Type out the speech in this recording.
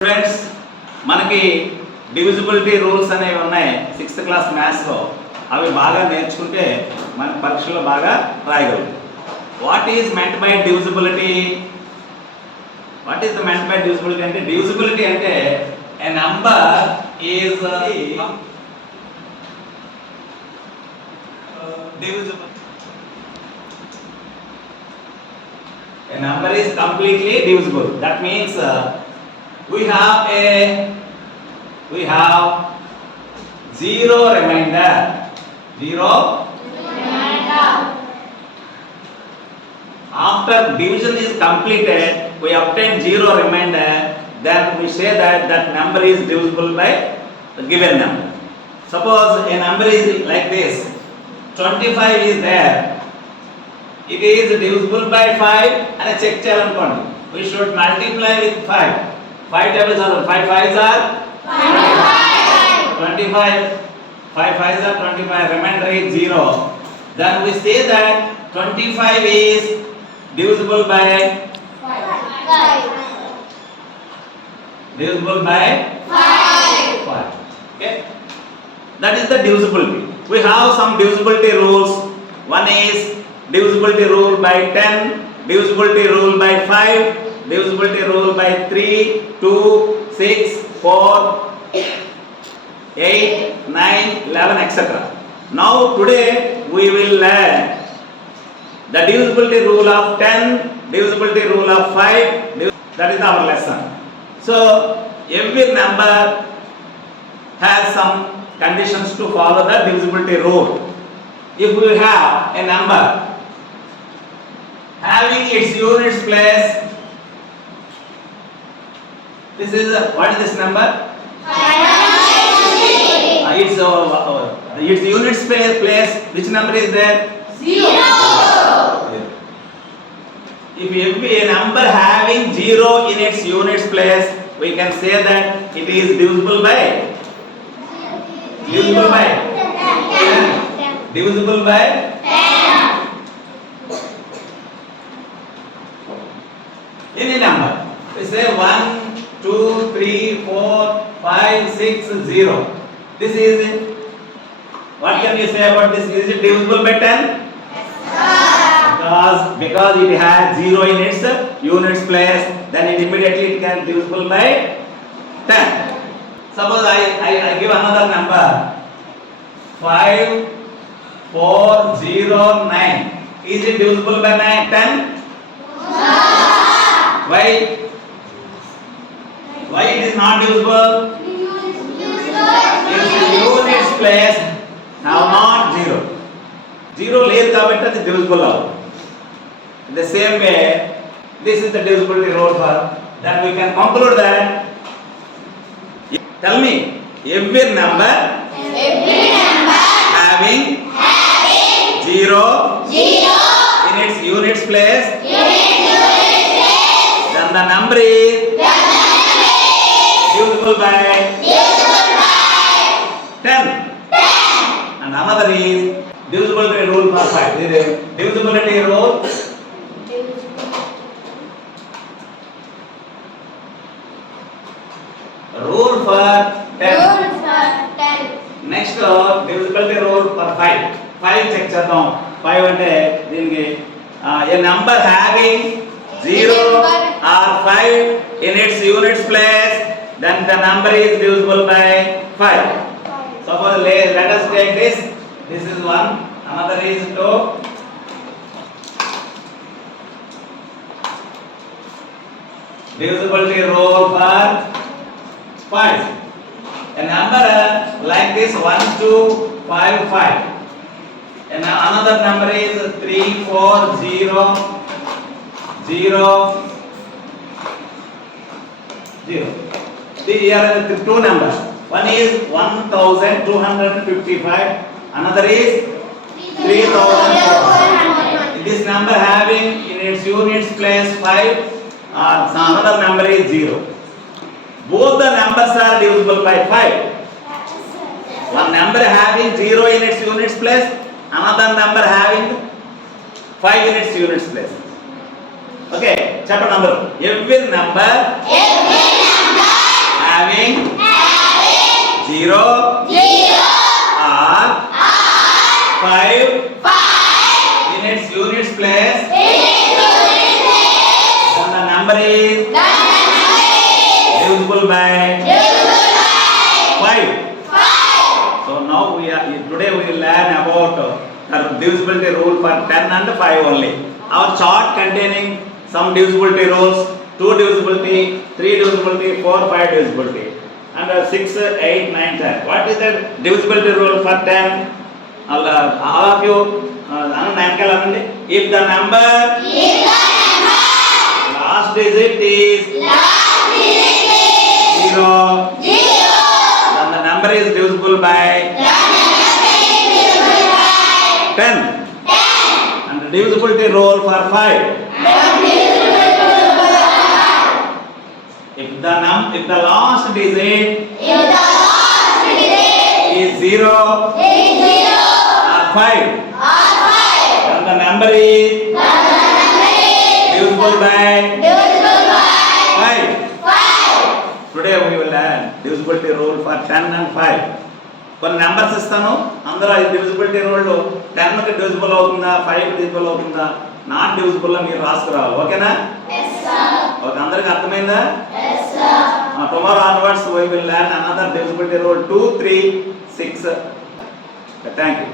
Students మనకి divisibility rules అనేవి ఉన్నాయి 6th క్లాస్ మ్యాథ్స్లో. అవి బాగా నేర్చుకుంటే మన పరీక్షలో బాగా రాయగలుగుతాం. What is meant by divisibility? What is the meant by divisibility అంటే, డివిజిబిలిటీ అంటే a number is divisible. A number is completely divisible. That means we have zero remainder. Zero remainder. After division is completed, we obtain zero remainder. Then we say that that number is divisible by the given number. Suppose a number is like this. 25 is there. It is divisible by 5 and check చేయాలనుకోండి. We should multiply with 5. 5 tables are 5 5s are 25. 5 5s are 25. Remainder is 0. Then we say that 25 is divisible by 5. Divisible by 5. Okay. That is the divisibility. We have some divisibility rules. One is divisibility rule by 10, divisibility rule by 5, divisibility rule by 3, 2, 6, 4, 8, 9, 11, etc. Now today we will learn the divisibility rule of 10, divisibility rule of 5. That is our lesson. So every number has some conditions to follow the divisibility rule. If we have a number having its units place, this is what is this number? Its units place, which number is there? 0. If a number having 0 in its units place, we can say that it is divisible by 10. Divisible by 10. Any number. We say 1, 2, 3, 4, 5, 6, 0. This is it. What can you say about this? Is it divisible by 10? Because it has 0 in its units place, then immediately it can be divisible by 10. Suppose I give another number 5409. Is it divisible by 10? Why? Why it is not divisible? Its units place have not 0. 0 లేదు కాబట్టి అది divisible అవుతుంది. In the same way, this is the divisibility rule for that we can conclude that. Tell me, every number having 0 in its units place, then the number is divisible by 10. And another is divisibility rule for 5. This is divisibility rule. Rule for 10. Next divisibility rule for 5. 5 check చేద్దాం. 5 అంటే దీనికి a number having 0 or 5 in its units place, then the number is divisible by 5. Suppose let us take this. This is 1, another is 2. Divisibility rule for 5. A number like this 1, 2, 5, 5. And another number is 3, 4, 0, 0, 0. Here are the two numbers. One is 1255. Another is 3400. This number having in its units place 5. Another number is 0. Both the numbers are divisible by 5. One number having 0 in its units place, another number having 5 in its units place. Okay, chapter number. Every number by 5. So now today we will learn about the divisibility rule for 10 and 5 only. Our chart containing some divisibility rules, 2 divisibility, 3 divisibility, 4, 5 divisibility, and 6, 8, 9, 10. What is the divisibility rule for 10? All of you, if the number last digit is 0, then the number is divisible by 10. And the divisibility rule for 5. If the last digit is 0 or 5, then the number is divisible by 5. Today we will learn divisibility rule for 10 and 5. కొన్ని numbers ఇస్తాను, అందరూ ఈ divisibility rule 10కి divisible అవుతుందా, 5కి divisible అవుతుందా, not divisible లా మీరు రాసుకురావాలి. ఓకేనా? ఓకే, అందరికి అర్థమైందా? Tomorrow onwards we will learn another divisibility rule 2, 3, 6. Thank you.